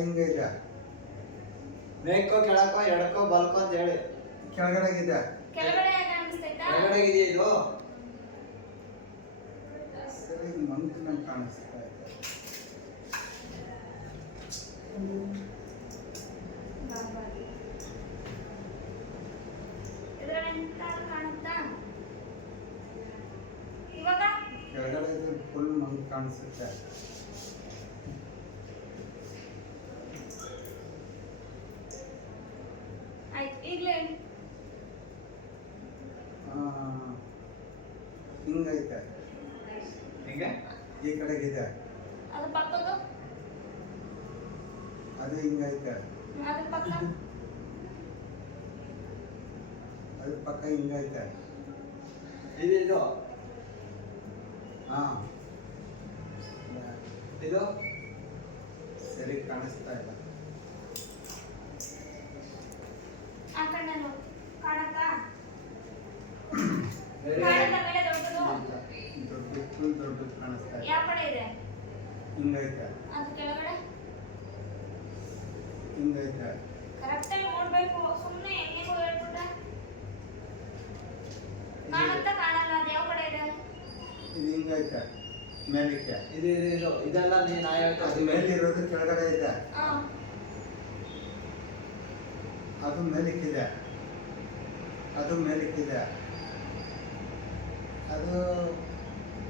ಹಿಂಗಿದೆ. ಮೇಲ್ಕೋ ಕೆಳಕೋ ಎಡಕೋ ಬಲ್ಕೋ ಅಂತ ಹೇಳಿ. ಕೆಳಗಡೆಗಿದೆ. ಕೆಳಗಡೆ ಕಾಣಿಸ್ತೈತಾ? ಕೆಳಗಡೆ ಇದೆಯಾ ಇದು? ಸರಿ ಮಂಕಿನ ಕಾಣಿಸ್ತಾ ಇದೆ. ಇದ್ರಲ್ಲಿ ಎಂತ ಕಾಣುತ್ತಾ? ಇವಾಗ ಕೆಳಗಡೆ ಫುಲ್ ಮಂಕ್ ಕಾಣಿಸುತ್ತೆ. ಆಯ್ತು ಈಗಲೇ ಹಿಂಗೈತೆ. ಹಿಂಗೆ ಈ ಕಡೆಗಿದೆ. ಅದು ಪಕ್ಕದ್ದು ಅದು ಹಿಂಗೈತೆ. ಅದ್ರ ಪಕ್ಕ ಅದ್ರ ಪಕ್ಕ ಹಿಂಗೈತೆ. ಇದು ಹಾ ಇದು ಸರಿ ಕಾಣಿಸ್ತಾ ಇಲ್ಲ. ಆ ಕಡೆ ನೋಡು ಕಾಣತ್ತಾ? ಬೇರೆ ಕಾಣತ್ತಾ ಮೇಲೆ ದೊಡ್ಡದು? ದೊಡ್ಡ ಫುಲ್ ದೊಡ್ಡದು ಕಾಣಿಸ್ತಾ ಇದೆ. ಯಾವ ಕಡೆ ಇದೆ? ಹಿಂಗೈತೆ. ಅದು ಕೆಳಗಡೆ ಹಿಂಗೈತೆ. ಕರೆಕ್ಟಾಗಿ ನೋಡ್ಬೇಕು, ಸುಮ್ಮನೆ ಹೆಂಗೆಗೋ ಹೇಳ್ಬಿಟ್ರೆ ಕಾಣತ್ತಾ ಕಾಣಲ್ಲ? ಅದು ಯಾವ ಕಡೆ ಇದೆ? ಇದು ಹಿಂಗೈತೆ ಮೇಲಕ್ಕೆ. ಇದು ಇದೆಲ್ಲ ನಾ ಅದು ಹೇಳ್ತಾ ಮೇಲಿರೋದು ಕೆಳಗಡೆ ಇದೆ. ಹಾ ಅದು ಮೇಲಕ್ಕಿದೆ. ಅದು ಮೇಲಕ್ಕಿದೆ. ಅದು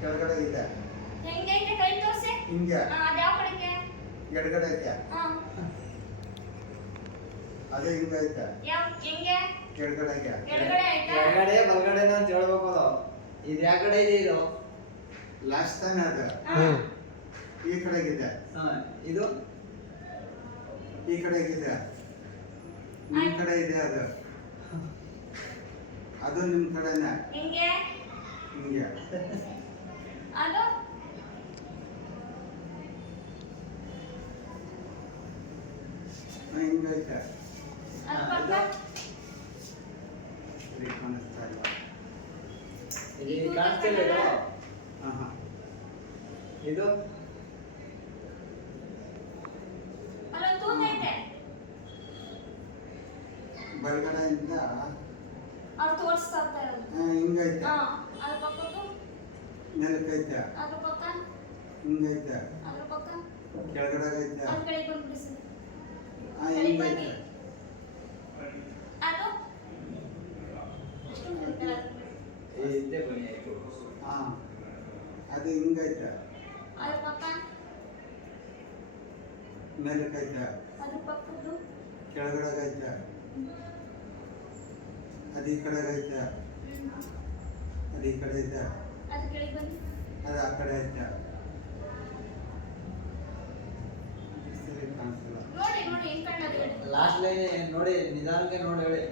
ಕೆಳಗಡೆ ಇದೆ. ಹೆಂಗೈತೆ ಕೈ ತೋರಿಸಿ. ಹಿಂಗೆ ಅದು ಯಾವ ಕಡೆಗೆ? ಎಡಗಡೆ ಐತೆ. ಹಾ ಅದು ಹಿಂಗೈತೆ ಯಾವ ಹೆಂಗೆ? ಎಡಗಡೆಗೆ. ಎಡಗಡೆ ಆಯ್ತಾ? ಕೆಳಗಡೆ ಬಲಗಡೆ ಅಂತ ಹೇಳ್ಬೇಕು. ಅದು ಇದು ಯಾವ ಕಡೆ ಇದೆ? ಇದು ಲಾಸ್ಟ್ ತಾನೆ ಅದು. ಹಾ ಈ ಕಡೆಗಿದೆ. ಇದು ಈ ಕಡೆಗಿದೆ. ನಿಮ್ ಕಡೆ ಇದೆ ಅದು. ಅದು ನಿಮ್ ಕಡೆನೆ. ಹೆಂಗೆ? ಹಿಂಗೆ ಅದು ಹಿಂಗೈತೆ. ಅದು ಪಕ್ಕ ಸರಿ ಕಾಣಿಸ್ತಾ ಇಲ್ಲ. ಇದು ಕಾಣಿಸ್ತಿಲ್ಲ ಇದು. ಹಾ ಇದು ಅಲ್ಲೊಂದು ತೂತ ಐತೆ. ಬಲಗಡೆಯಿಂದ ಅವ್ರು ತೋರಿಸ್ತಾ ಇರೋದು. ಹಿಂಗೈತೆ. ಹಾ ಅದ್ರ ಪಕ್ಕದ್ದು? ನೆಲಕ್ಕೈತೆ. ಅದ್ರ ಪಕ್ಕ? ಹಿಂಗೈತೆ. ಅದ್ರ ಪಕ್ಕ? ಕೆಳಗಡೆಗೈತೆ. ಅದ್ರ ಕಡೆಗೆ ಬಂದ್ಬಿಡಿ ಸರ್. ಹಿಂಗೈತೆ. ಅದು ಇದೇ ಬನ್ನಿ ಆಯ್ತು. ಹಾ ಅದು ಹಿಂಗೈತೆ. ಅದ್ರ ಪಕ್ಕ? ಮೇಲಕ್ಕೈತೆ. ಅದ್ರ ಪಕ್ಕದ್ದು? ಕೆಳಗಡೆಗೈತೆ. ಅದು ಈ ಕಡೆಗೈತೆ. ಅದು ಈ ಕಡೆ ಐತೆ. ಅದ್ರ ಕೆಳಗೆ ಬನ್ನಿ. ಅದು ಆ ಕಡೆ ಐತೆ. ಸರಿ ಕಾಣಿಸಲ್ಲ. ನೋಡಿ ನೋಡಿ ಹೆಂಗ್ ಕಂಡದು ಹೇಳಿ. ಲಾಸ್ಟ್ ಲೈನ್ ನೋಡಿ, ನಿಧಾನಕ್ಕೆ ನೋಡಿ ಹೇಳಿ.